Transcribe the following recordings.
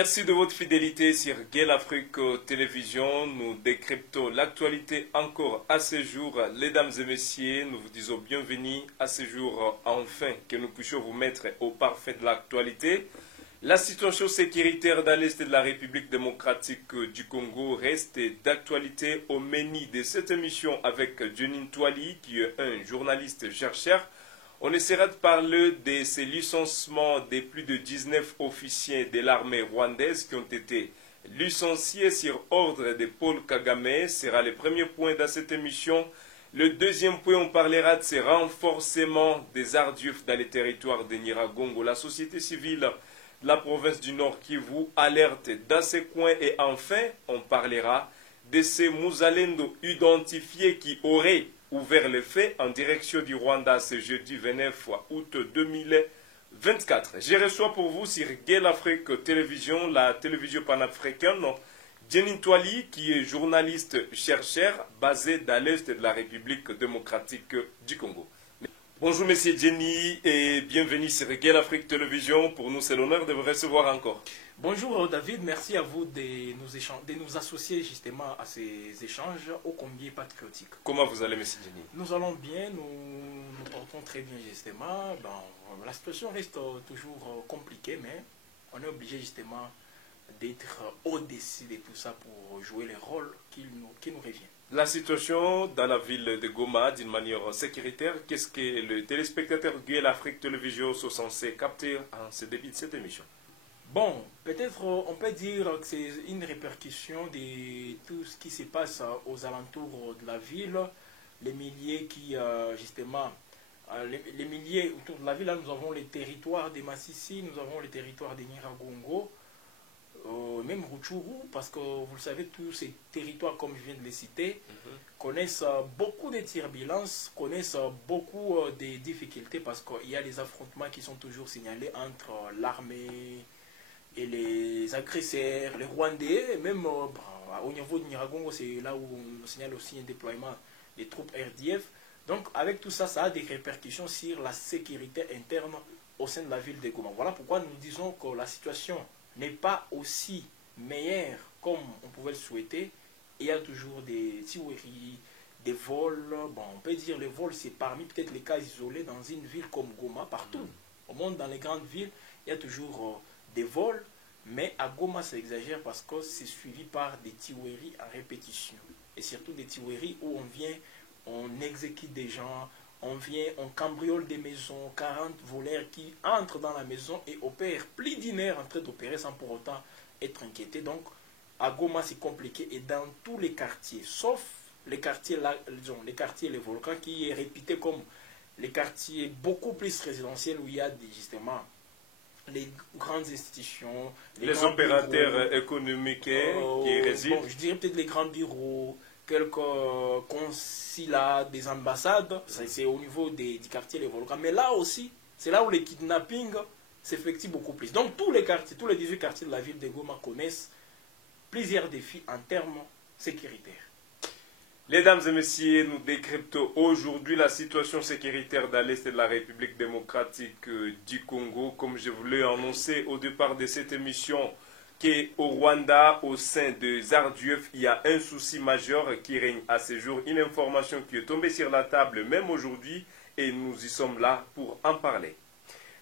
Merci de votre fidélité sur Gay l'Afrique Télévision. Nous décryptons l'actualité encore à ce jour. Mesdames et messieurs, nous vous disons bienvenue à ce jour enfin que nous puissions vous mettre au parfait de l'actualité. La situation sécuritaire dans l'Est de la République démocratique du Congo reste d'actualité au menu de cette émission avec Jeanine Touali, qui est un journaliste chercheur. On essaiera de parler de ces licenciements des plus de 19 officiers de l'armée rwandaise qui ont été licenciés sur ordre de Paul Kagame. Ce sera le premier point dans cette émission. Le deuxième point, on parlera de ces renforcements des Arduf dans les territoires de Nyiragongo. La société civile de la province du Nord Kivu alerte dans ces coins. Et enfin, on parlera de ces Mouzalendo identifiés qui auraient ouvert les faits en direction du Rwanda ce jeudi 29 août 2024. Je reçois pour vous sur Gay l'Afrique Télévision, la télévision panafricaine, Jeanine Touali, qui est journaliste chercheur basé dans l'Est de la République démocratique du Congo. Bonjour Monsieur Jenny et bienvenue sur Gay l'Afrique Télévision. Pour nous, c'est l'honneur de vous recevoir encore. Bonjour David, merci à vous de nous associer justement à ces échanges ô combien patriotiques. Comment vous allez, Monsieur Jenny? Nous allons bien, nous portons très bien justement. La situation reste toujours compliquée, mais on est obligé justement d'être au-dessus de tout ça pour jouer les rôles qui nous reviennent. La situation dans la ville de Goma, d'une manière sécuritaire, qu'est-ce que les téléspectateurs Gay l'Afrique Télévision sont censés capter en ce début de cette émission? Bon, peut-être on peut dire que c'est une répercussion de tout ce qui se passe aux alentours de la ville. Les milliers qui, justement, les milliers autour de la ville, là, nous avons les territoires de Massissi, nous avons les territoires de Nyiragongo, même Rutshuru, parce que vous le savez, tous ces territoires, comme je viens de les citer, connaissent beaucoup de turbulences, connaissent beaucoup de difficultés, parce qu'il y a des affrontements qui sont toujours signalés entre l'armée et les agresseurs, les Rwandais, même au niveau de Nyiragongo, c'est là où on signale aussi un déploiement des troupes RDF. Donc avec tout ça, ça a des répercussions sur la sécurité interne au sein de la ville de Goma. Voilà pourquoi nous disons que la situation n'est pas aussi meilleure comme on pouvait le souhaiter. Il y a toujours des tueries, des vols. Bon, on peut dire les vols, c'est parmi peut-être les cas isolés dans une ville comme Goma. Partout au monde, dans les grandes villes, il y a toujours des vols, mais à Goma ça exagère parce que c'est suivi par des tueries à répétition. Et surtout des tueries où on exécute des gens, on cambriole des maisons, 40 voleurs qui entrent dans la maison et opèrent plus d'une heure en train d'opérer sans pour autant être inquiétés. Donc à Goma c'est compliqué et dans tous les quartiers, sauf les quartiers, les quartiers Les Volcans qui est réputé comme les quartiers beaucoup plus résidentiels où il y a justement les grandes institutions, les opérateurs économiques qui résident. Bon, je dirais peut-être les grands bureaux, quelques consulats, des ambassades, c'est au niveau du quartier Les Volcans. Mais là aussi, c'est là où les kidnappings s'effectuent beaucoup plus. Donc tous les quartiers, tous les 18 quartiers de la ville de Goma connaissent plusieurs défis en termes sécuritaires. Mesdames et messieurs, nous décryptons aujourd'hui la situation sécuritaire dans l'Est de la République démocratique du Congo. Comme je vous l'ai annoncé au départ de cette émission, qu'au Rwanda, au sein des Arduf, il y a un souci majeur qui règne à ce jour. Une information qui est tombée sur la table même aujourd'hui et nous y sommes là pour en parler.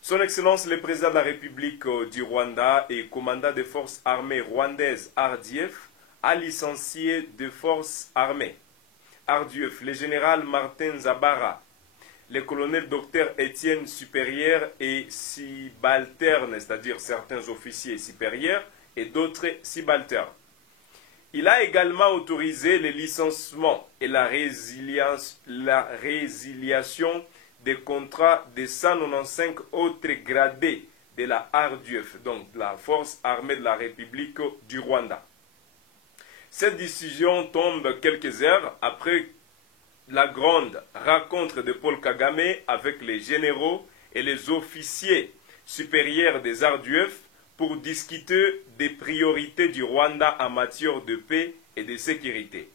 Son Excellence le Président de la République du Rwanda et commandant des forces armées rwandaises RDF a licencié des forces armées RDF, le général Martin Zabara, le colonel docteur Étienne Supérieur et subalternes, c'est-à-dire certains officiers supérieurs et d'autres subalternes. Il a également autorisé le licenciement et la résiliation des contrats de 195 autres gradés de la RDF, donc de la Force armée de la République du Rwanda. Cette décision tombe quelques heures après la grande rencontre de Paul Kagame avec les généraux et les officiers supérieurs des RDF pour discuter des priorités du Rwanda en matière de paix et de sécurité.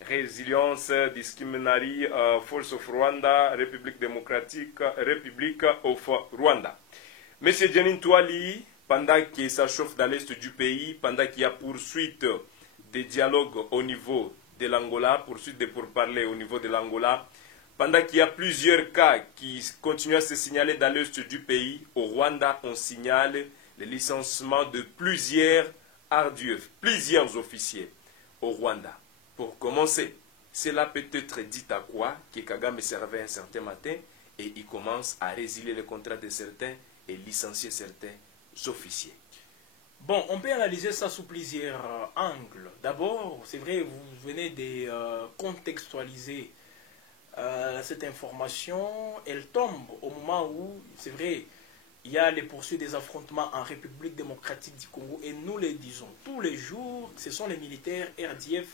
Résilience, Discriminatory Force of Rwanda, République démocratique, République of Rwanda. Monsieur Jeanine Touali, pendant que ça chauffe dans l'est du pays, pendant qu'il y a poursuite des dialogues au niveau de l'Angola, poursuite des pourparlers au niveau de l'Angola, pendant qu'il y a plusieurs cas qui continuent à se signaler dans l'est du pays, au Rwanda, on signale le licenciement de plusieurs RDF, plusieurs officiers au Rwanda. Pour commencer, cela peut être dit à quoi que Kagame se réveille un certain matin et il commence à résilier les contrats de certains et licencier certains officiers. Bon, on peut analyser ça sous plusieurs angles. D'abord, c'est vrai, vous venez de contextualiser cette information. Elle tombe au moment où, c'est vrai, il y a les poursuites des affrontements en République démocratique du Congo et nous les disons tous les jours, ce sont les militaires RDF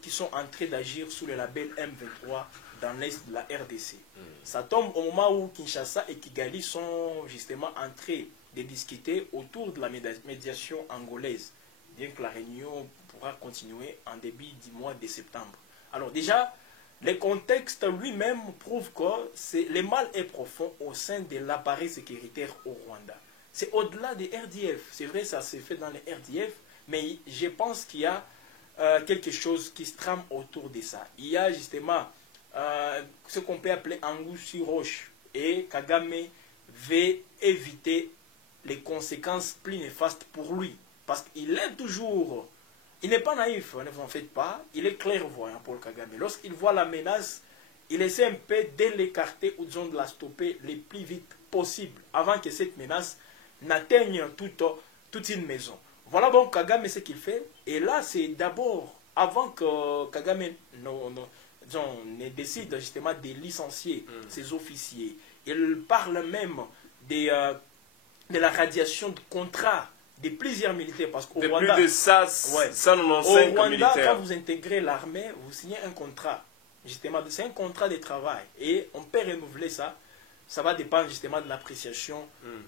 qui sont en train d'agir sous le label M23 dans l'est de la RDC. Ça tombe au moment où Kinshasa et Kigali sont justement en train de discuter autour de la médiation angolaise, bien que la réunion pourra continuer en début du mois de septembre. Alors déjà, le contexte lui-même prouve que le mal est profond au sein de l'appareil sécuritaire au Rwanda. C'est au-delà des RDF. C'est vrai, ça s'est fait dans les RDF, mais je pense qu'il y a quelque chose qui se trame autour de ça. Il y a justement ce qu'on peut appeler Anguille sur roche. Et Kagame veut éviter les conséquences plus néfastes pour lui. Parce qu'il est toujours... Il n'est pas naïf, ne vous en faites pas. Il est clairvoyant, Paul Kagame. Lorsqu'il voit la menace, il essaie un peu de l'écarter ou disons de la stopper le plus vite possible avant que cette menace n'atteigne toute une maison. Voilà donc Kagame ce qu'il fait. Et là, c'est d'abord, avant que Kagame ne décide justement de licencier ses officiers, il parle même de la radiation de contrats de plusieurs militaires. Parce qu'au Rwanda, plus de 195 au Rwanda, militaires. quand vous intégrez l'armée, vous signez un contrat. Justement, c'est un contrat de travail. Et on peut renouveler ça. Ça va dépendre justement de l'appréciation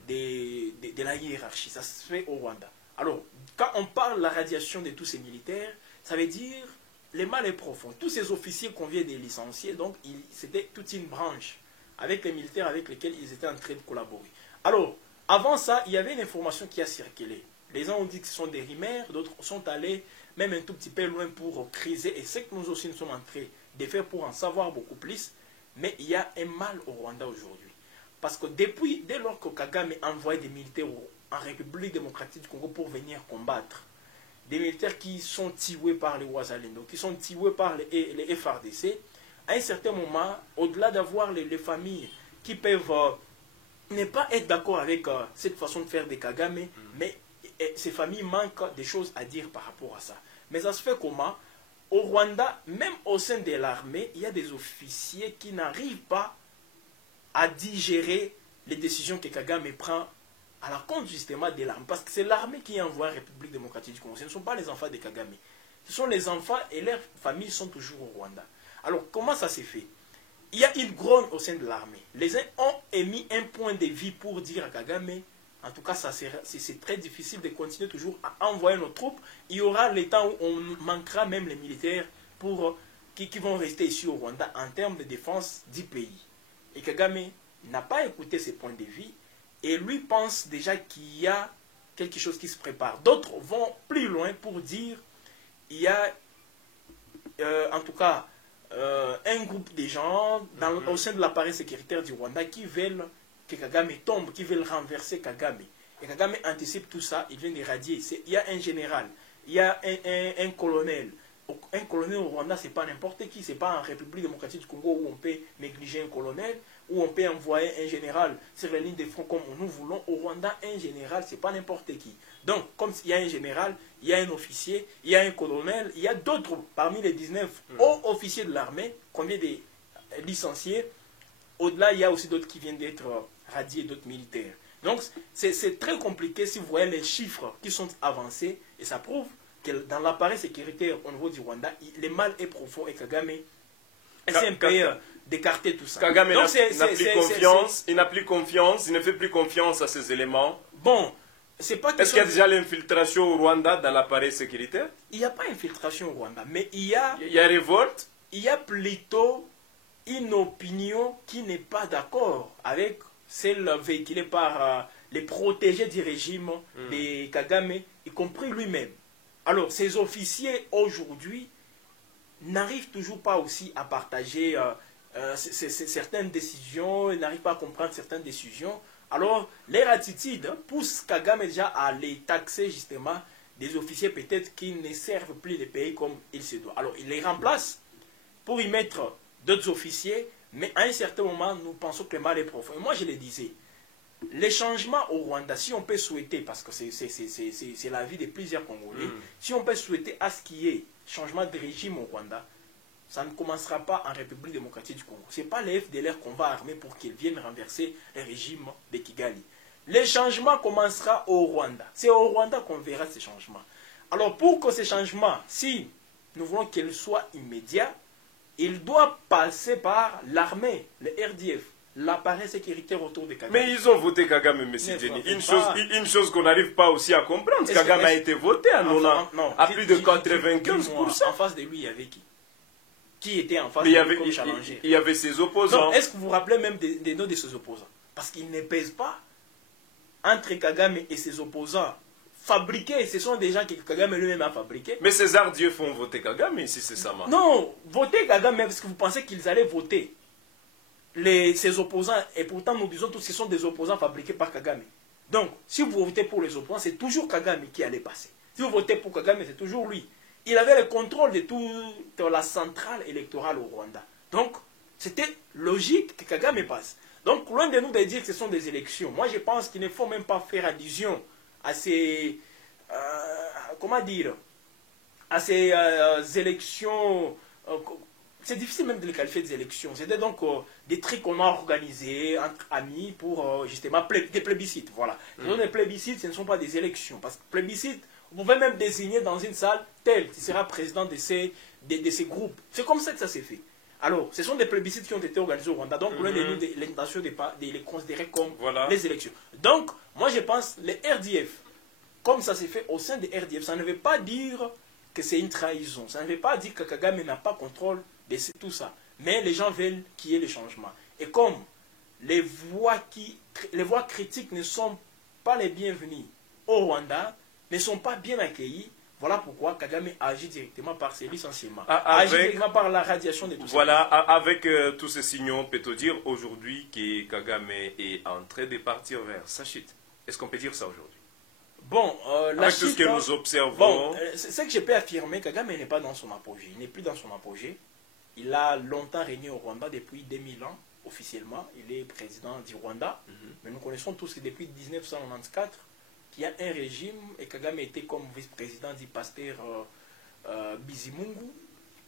de la hiérarchie. Ça se fait au Rwanda. Alors, quand on parle de la radiation de tous ces militaires, ça veut dire le mal est profond. Tous ces officiers qu'on vient de licencier, donc c'était toute une branche avec les militaires avec lesquels ils étaient en train de collaborer. Alors, avant ça, il y avait une information qui a circulé. Les gens ont dit que ce sont des rumeurs, d'autres sont allés même un tout petit peu loin pour criser. Et c'est que nous aussi nous sommes en train de faire pour en savoir beaucoup plus. Mais il y a un mal au Rwanda aujourd'hui. Parce que dès lors que Kagame a envoyé des militaires en République démocratique du Congo pour venir combattre, des militaires qui sont tués par les Ouazalendo, qui sont tués par les FRDC, à un certain moment, au-delà d'avoir les familles qui peuvent ne pas être d'accord avec cette façon de faire des Kagame, mais ces familles manquent des choses à dire par rapport à ça. Mais ça se fait comment? Au Rwanda, même au sein de l'armée, il y a des officiers qui n'arrivent pas à digérer les décisions que Kagame prend à la compte justement de l'armée. Parce que c'est l'armée qui envoie la République démocratique du Congo. Ce ne sont pas les enfants de Kagame. Ce sont les enfants et leurs familles sont toujours au Rwanda. Alors comment ça s'est fait? Il y a une grogne au sein de l'armée. Les uns ont émis un point de vue pour dire à Kagame, en tout cas c'est très difficile de continuer toujours à envoyer nos troupes. Il y aura les temps où on manquera même les militaires qui vont rester ici au Rwanda en termes de défense du pays. Et Kagame n'a pas écouté ces points de vue et lui pense déjà qu'il y a quelque chose qui se prépare. D'autres vont plus loin pour dire il y a en tout cas un groupe de gens au sein de l'appareil sécuritaire du Rwanda qui veulent que Kagame tombe, qui veulent renverser Kagame. Et Kagame anticipe tout ça, il vient de radier. Il y a un général, il y a un colonel. Un colonel au Rwanda, ce n'est pas n'importe qui, ce n'est pas en République démocratique du Congo où on peut négliger un colonel, où on peut envoyer un général sur la ligne de front comme nous voulons. Au Rwanda, un général, ce n'est pas n'importe qui. Donc, comme il y a un général, il y a un officier, il y a un colonel, il y a d'autres, parmi les 19 hauts officiers de l'armée qu'on vient de licencier. Au-delà, il y a aussi d'autres qui viennent d'être radiés, d'autres militaires. Donc, c'est très compliqué si vous voyez les chiffres qui sont avancés, et ça prouve que dans l'appareil sécuritaire au niveau du Rwanda, le mal est profond et Kagame essaie un peu d'écarter tout ça. Kagame n'a plus confiance, il n'a plus confiance, il ne fait plus confiance à ces éléments. Bon, c'est pas est-ce qu'il y a déjà l'infiltration au Rwanda dans l'appareil sécuritaire? Il n'y a pas infiltration au Rwanda, mais il y a révolte. Il y a plutôt une opinion qui n'est pas d'accord avec celle véhiculée par les protégés du régime de Kagame, y compris lui-même. Alors, ces officiers, aujourd'hui, n'arrivent toujours pas aussi à partager certaines décisions, ils n'arrivent pas à comprendre certaines décisions. Alors, leur attitude pousse Kagame déjà à les taxer justement des officiers peut-être qui ne servent plus les pays comme il se doit. Alors, il les remplace pour y mettre d'autres officiers, mais à un certain moment, nous pensons que le mal est profond. Et moi, je le disais, les changements au Rwanda, si on peut souhaiter, parce que c'est la vie de plusieurs Congolais, si on peut souhaiter à ce qu'il y ait changement de régime au Rwanda, ça ne commencera pas en République démocratique du Congo. Ce n'est pas les FDLR qu'on va armer pour qu'ils viennent renverser le régime de Kigali. Les changements commencera au Rwanda. C'est au Rwanda qu'on verra ces changements. Alors pour que ces changements, si nous voulons qu'ils soient immédiats, il doit passer par l'armée, le RDF, l'appareil sécuritaire autour de Kagame. Mais ils ont voté Kagame, M. Jenny. Une chose qu'on n'arrive pas aussi à comprendre, Kagame a été voté à plus de 95%. En face de lui, il y avait qui? Qui était en face de lui comme challenger? Il y avait ses opposants. Est-ce que vous vous rappelez même des noms de ses opposants? Parce qu'ils ne pèsent pas entre Kagame et ses opposants. Fabriqués, ce sont des gens que Kagame lui-même a fabriqués. Mais ces Dieu font voter Kagame ici, c'est ça. Non, voter Kagame, parce que vous pensez qu'ils allaient voter ses opposants, et pourtant nous disons tous que ce sont des opposants fabriqués par Kagame. Donc, si vous votez pour les opposants, c'est toujours Kagame qui allait passer. Si vous votez pour Kagame, c'est toujours lui. Il avait le contrôle de toute la centrale électorale au Rwanda. Donc, c'était logique que Kagame passe. Donc, loin de nous de dire que ce sont des élections, moi je pense qu'il ne faut même pas faire allusion à ces, comment dire, à ces élections, c'est difficile même de les qualifier des élections, c'était donc des trucs qu'on a organisés entre amis pour justement des plébiscites, voilà. Les plébiscites, ce ne sont pas des élections, parce que plébiscite, vous pouvez même désigner dans une salle tel qui sera président de ces groupes. C'est comme ça que ça s'est fait. Alors, ce sont des plébiscites qui ont été organisés au Rwanda. Donc, l'un de nous, l'intention de les considérer comme les élections. Donc, moi, je pense, les RDF, comme ça s'est fait au sein des RDF, ça ne veut pas dire que c'est une trahison. Ça ne veut pas dire que Kagame n'a pas contrôle de tout ça. Mais les gens veulent qu'il y ait le changement. Et comme les voix critiques ne sont pas les bienvenues au Rwanda, ne sont pas bien accueillis, voilà pourquoi Kagame agit directement par ses licenciements, agit directement par la radiation de tout ça. Voilà, avec tous ces signaux, peut-on dire aujourd'hui que Kagame est en train de partir vers sa chute? Est-ce qu'on peut dire ça aujourd'hui? Bon, la avec chute, tout ce que nous observons... Bon, ce que je peux affirmer, Kagame n'est pas dans son apogée, il n'est plus dans son apogée. Il a longtemps régné au Rwanda depuis 2000 ans, officiellement. Il est président du Rwanda, mais nous connaissons tous que depuis 1994, qu'il y a un régime, et Kagame était comme vice-président du pasteur Bizimungu.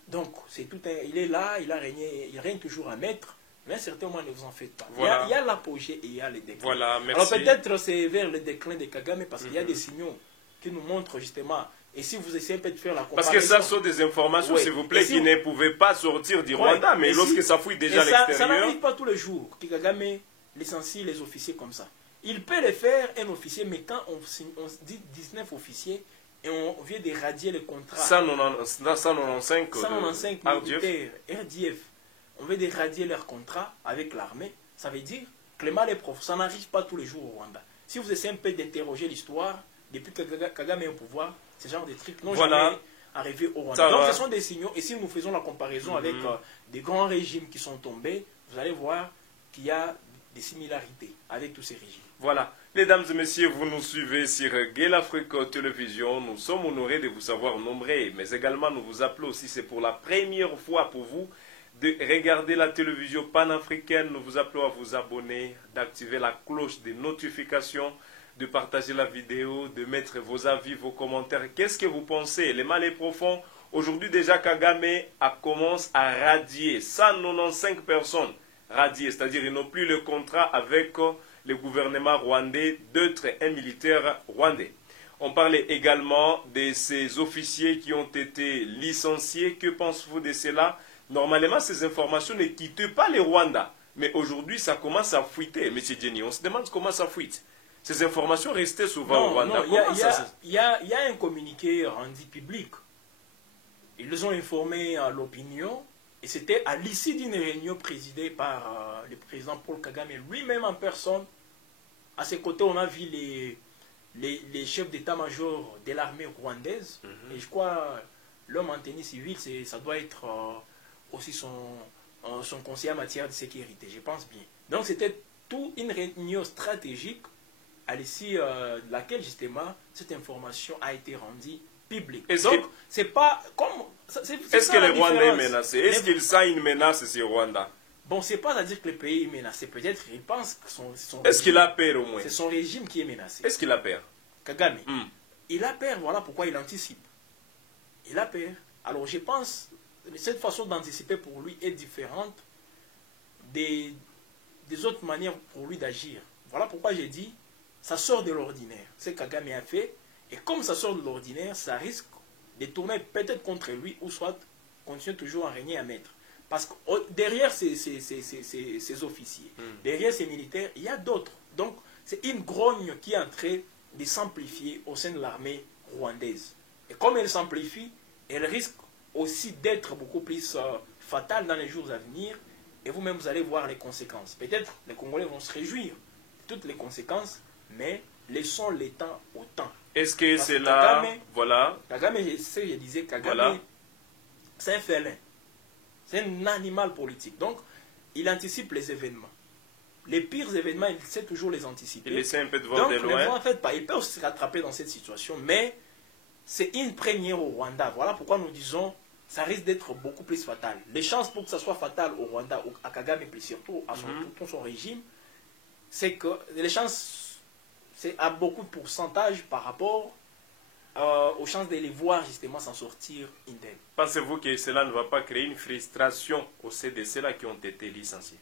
Donc, il est là, il a régné, il règne toujours à maître, mais à un certain moment, ne vous en faites pas. Voilà. Il y a l'apogée et il y a le déclin. Voilà, merci. Alors peut-être c'est vers le déclin de Kagame, parce qu'il y a des signaux qui nous montrent justement, et si vous essayez peut-être de faire la comparaison... Parce que ça sont des informations, s'il vous plaît, qui ne pouvaient pas sortir du Rwanda, mais lorsque ça fouille déjà à l'extérieur... Ça n'arrive pas tous les jours que Kagame licencie les officiers comme ça. Il peut le faire, un officier, mais quand on dit 19 officiers et on vient de radier le contrat. 195 militaires, RDF, on veut de radier leur contrat avec l'armée, ça veut dire que le mal est profond. Ça n'arrive pas tous les jours au Rwanda. Si vous essayez un peu d'interroger l'histoire, depuis que Kagame est au pouvoir, ce genre de trucs n'ont jamais arrivé au Rwanda. Donc ce sont des signaux, et si nous faisons la comparaison avec des grands régimes qui sont tombés, vous allez voir qu'il y a des similarités avec tous ces régimes. Voilà. Mesdames et messieurs, vous nous suivez sur Gale Afrique Télévision. Nous sommes honorés de vous savoir nombreux, mais également nous vous appelons aussi, c'est pour la première fois pour vous, de regarder la télévision panafricaine. Nous vous appelons à vous abonner, d'activer la cloche de notification, de partager la vidéo, de mettre vos avis, vos commentaires. Qu'est-ce que vous pensez? Le mal est profond. Aujourd'hui déjà, Kagame commence à radier 195 personnes. Radier, c'est-à-dire ils n'ont plus le contrat avec le gouvernement rwandais d'être un militaire rwandais. On parlait également de ces officiers qui ont été licenciés. Que pensez-vous de cela? Normalement, ces informations ne quittent pas le Rwanda. Mais aujourd'hui, ça commence à fuiter, M. Jenny. On se demande comment ça fuite. Ces informations restaient souvent au Rwanda. Il y a un communiqué rendu public. Ils ont informé à l'opinion. Et c'était à l'issue d'une réunion présidée par le président Paul Kagame lui-même en personne, À ses côtés, on a vu les chefs d'état-major de l'armée rwandaise. Et je crois l'homme en tenue civile, ça doit être aussi son conseiller en matière de sécurité, je pense bien. Donc c'était tout une réunion stratégique à l'issue de laquelle justement cette information a été rendue publique. Donc c'est pas comme... Est-ce que le Rwanda est menacé? Est-ce qu'il sent une menace sur Rwanda? Bon, c'est pas à dire que le pays est menacé. Peut-être qu'il pense que est-ce qu'il a peur au moins? C'est son régime qui est menacé. Est-ce qu'il a peur? Kagame. Il a peur, voilà pourquoi il anticipe. Il a peur. Alors je pense que cette façon d'anticiper pour lui est différente des autres manières pour lui d'agir. Voilà pourquoi j'ai dit, ça sort de l'ordinaire. Ce que Kagame a fait, et comme ça sort de l'ordinaire, ça risque de tourner peut-être contre lui, ou soit continuer toujours à régner à maître. Parce que derrière ces officiers, derrière ces militaires, il y a d'autres. Donc, c'est une grogne qui est en train de s'amplifier au sein de l'armée rwandaise. Et comme elle s'amplifie, elle risque aussi d'être beaucoup plus fatale dans les jours à venir. Et vous-même, vous allez voir les conséquences. Peut-être les Congolais vont se réjouir de toutes les conséquences, mais laissons les temps au temps. Est-ce que c'est là... Voilà. Kagame, je disais, Kagame, voilà. C'est un félin. C'est un animal politique. Donc, il anticipe les événements. Les pires événements, il sait toujours les anticiper. Il essaie un peu de voir de loin. Donc, en fait, pas. Il peut se rattraper dans cette situation, mais c'est une première au Rwanda. Voilà pourquoi nous disons ça risque d'être beaucoup plus fatal. Les chances pour que ça soit fatal au Rwanda, à Kagame, et surtout à son régime, c'est que les chances, c'est à beaucoup de pourcentage par rapport aux chances de les voir justement s'en sortir indemnes. Pensez-vous que cela ne va pas créer une frustration au sein de ceux-là qui ont été licenciés?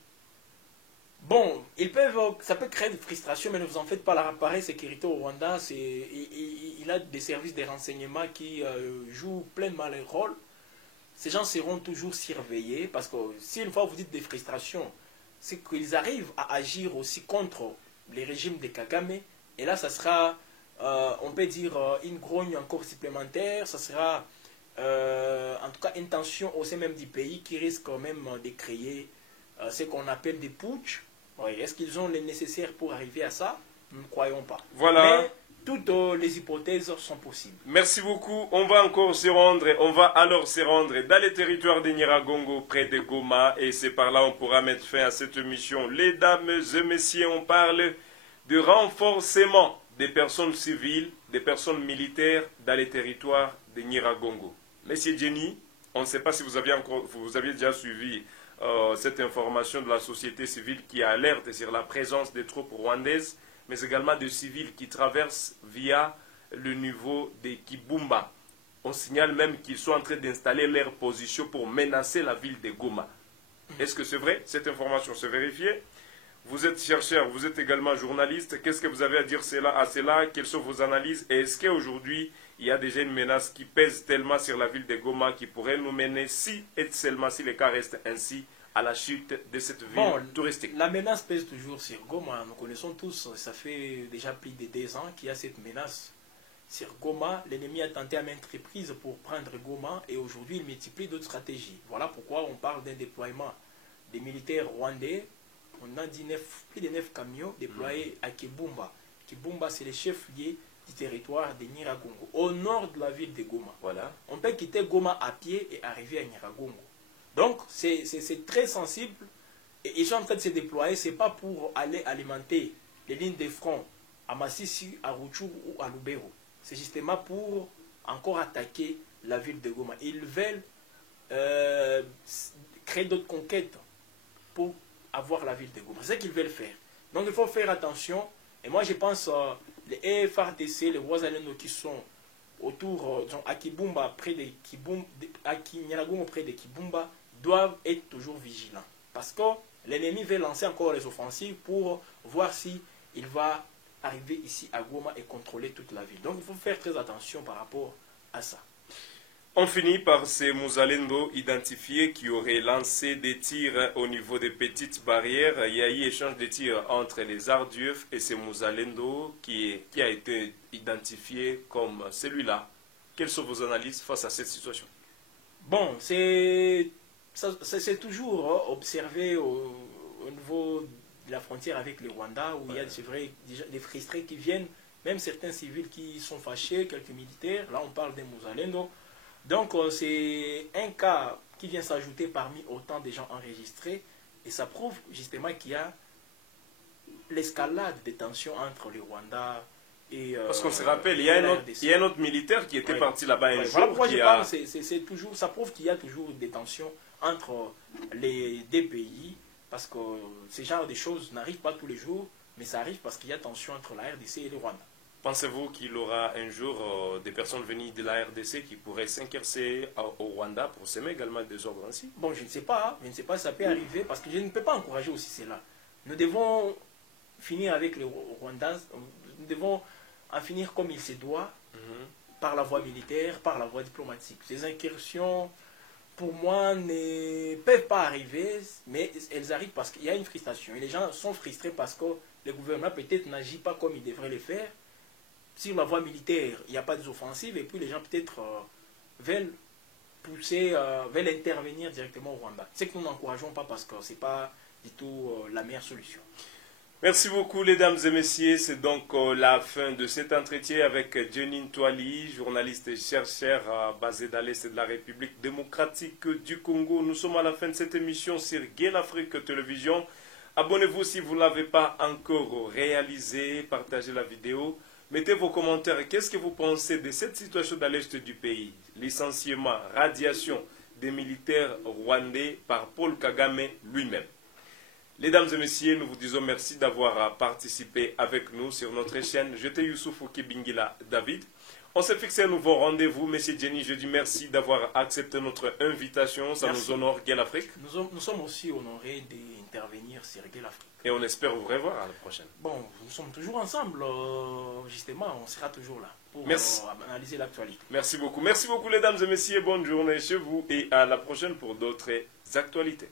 Bon, ça peut créer des frustrations, mais ne vous en faites pas. L'appareil sécurité au Rwanda, il a des services de renseignement qui jouent pleinement leur rôle. Ces gens seront toujours surveillés, parce que si une fois vous dites des frustrations, c'est qu'ils arrivent à agir aussi contre les régimes de Kagame, et là ça sera, on peut dire, une grogne encore supplémentaire, ça sera en tout cas une tension au sein même du pays qui risque quand même de créer ce qu'on appelle des putsch. Oui, est-ce qu'ils ont les nécessaires pour arriver à ça? Nous ne croyons pas. Voilà. Mais toutes les hypothèses sont possibles. Merci beaucoup. On va encore se rendre, on va alors se rendre dans les territoires de Nyiragongo, près de Goma, et c'est par là on pourra mettre fin à cette mission. Mesdames et messieurs, on parle de renforcement des personnes civiles, des personnes militaires dans les territoires de Nyiragongo. Monsieur Jenny, on ne sait pas si vous aviez déjà suivi cette information de la société civile qui alerte sur la présence des troupes rwandaises, mais également de civils qui traversent via le niveau de Kibumba. On signale même qu'ils sont en train d'installer leur position pour menacer la ville de Goma. Est-ce que c'est vrai? Cette information s'est vérifiée? Vous êtes chercheur, vous êtes également journaliste. Qu'est-ce que vous avez à dire à cela? Quelles sont vos analyses? Et est-ce qu'aujourd'hui, il y a déjà une menace qui pèse tellement sur la ville de Goma qui pourrait nous mener, si et seulement si les cas restent ainsi, à la chute de cette ville touristique? La menace pèse toujours sur Goma. Nous connaissons tous, ça fait déjà plus de 2 ans qu'il y a cette menace sur Goma. L'ennemi a tenté à maintes reprises pour prendre Goma et aujourd'hui il multiplie d'autres stratégies. Voilà pourquoi on parle d'un déploiement des militaires rwandais. On a dit plus de 9 camions déployés à Kibumba. Kibumba, c'est le chef-lieu du territoire de Nyiragongo, au nord de la ville de Goma. Voilà. On peut quitter Goma à pied et arriver à Nyiragongo. Donc, c'est très sensible. Et ils sont en train de se déployer. Ce n'est pas pour aller alimenter les lignes de front à Massissi, à Rutshuru ou à Lubero. C'est justement pour encore attaquer la ville de Goma. Ils veulent créer d'autres conquêtes pour avoir la ville de Goma. C'est ce qu'ils veulent faire. Donc, il faut faire attention. Et moi, je pense les FRDC, les Wazalendo qui sont autour, à Kibumba, près de Kibumba, à Nyiragongo, près de Kibumba, doivent être toujours vigilants. Parce que l'ennemi veut lancer encore les offensives pour voir si il va arriver ici à Goma et contrôler toute la ville. Donc il faut faire très attention par rapport à ça. On finit par ces Mouzalendo identifiés qui auraient lancé des tirs au niveau des petites barrières. Il y a eu échange de tirs entre les Ardieuf et ces Mouzalendo qui a été identifié comme celui-là. Quelles sont vos analyses face à cette situation? Bon, c'est toujours observé au niveau de la frontière avec le Rwanda, où il y a, c'est vrai, déjà des frustrés qui viennent, même certains civils qui sont fâchés, quelques militaires. Là, on parle des Muzalendo. Donc, c'est un cas qui vient s'ajouter parmi autant de gens enregistrés. Et ça prouve justement qu'il y a l'escalade des tensions entre le Rwanda et... Parce qu'on se rappelle, il y a un autre militaire qui était parti là-bas un jour. Voilà pourquoi je parle, c'est toujours, ça prouve qu'il y a toujours des tensions entre les deux pays, parce que ce genre de choses n'arrivent pas tous les jours, mais ça arrive parce qu'il y a tension entre la RDC et le Rwanda. Pensez-vous qu'il y aura un jour des personnes venues de la RDC qui pourraient s'incarcer au Rwanda pour semer également des ordres ainsi? Bon, je ne sais pas, ça peut arriver, parce que je ne peux pas encourager aussi cela. Nous devons finir avec les Rwandais, nous devons en finir comme il se doit, par la voie militaire, par la voie diplomatique. Ces incursions, pour moi, ne peuvent pas arriver, mais elles arrivent parce qu'il y a une frustration. Et les gens sont frustrés parce que le gouvernement peut-être n'agit pas comme il devrait le faire. Sur la voie militaire, il n'y a pas d'offensive, et puis les gens peut-être veulent pousser, veulent intervenir directement au Rwanda. C'est que nous n'encourageons pas parce que ce n'est pas du tout la meilleure solution. Merci beaucoup, mesdames et messieurs. C'est donc la fin de cet entretien avec Jeanine Twali, journaliste et chercheur basée dans l'Est de la République démocratique du Congo. Nous sommes à la fin de cette émission sur Gay l'Afrique Télévision. Abonnez-vous si vous ne l'avez pas encore réalisé. Partagez la vidéo. Mettez vos commentaires. Qu'est-ce que vous pensez de cette situation dans l'Est du pays? Licenciement, radiation des militaires rwandais par Paul Kagame lui-même. Mesdames et messieurs, nous vous disons merci d'avoir participé avec nous sur notre chaîne. J'étais Youssouf Okebingila David. On s'est fixé un nouveau rendez-vous. Monsieur Jenny, je dis merci d'avoir accepté notre invitation. Ça nous honore, Gay l'Afrique. Nous sommes aussi honorés d'intervenir sur Gay l'Afrique. Et on espère vous revoir à la prochaine. Bon, nous sommes toujours ensemble, justement, on sera toujours là pour analyser l'actualité. Merci beaucoup. Merci beaucoup, mesdames et messieurs. Bonne journée chez vous et à la prochaine pour d'autres actualités.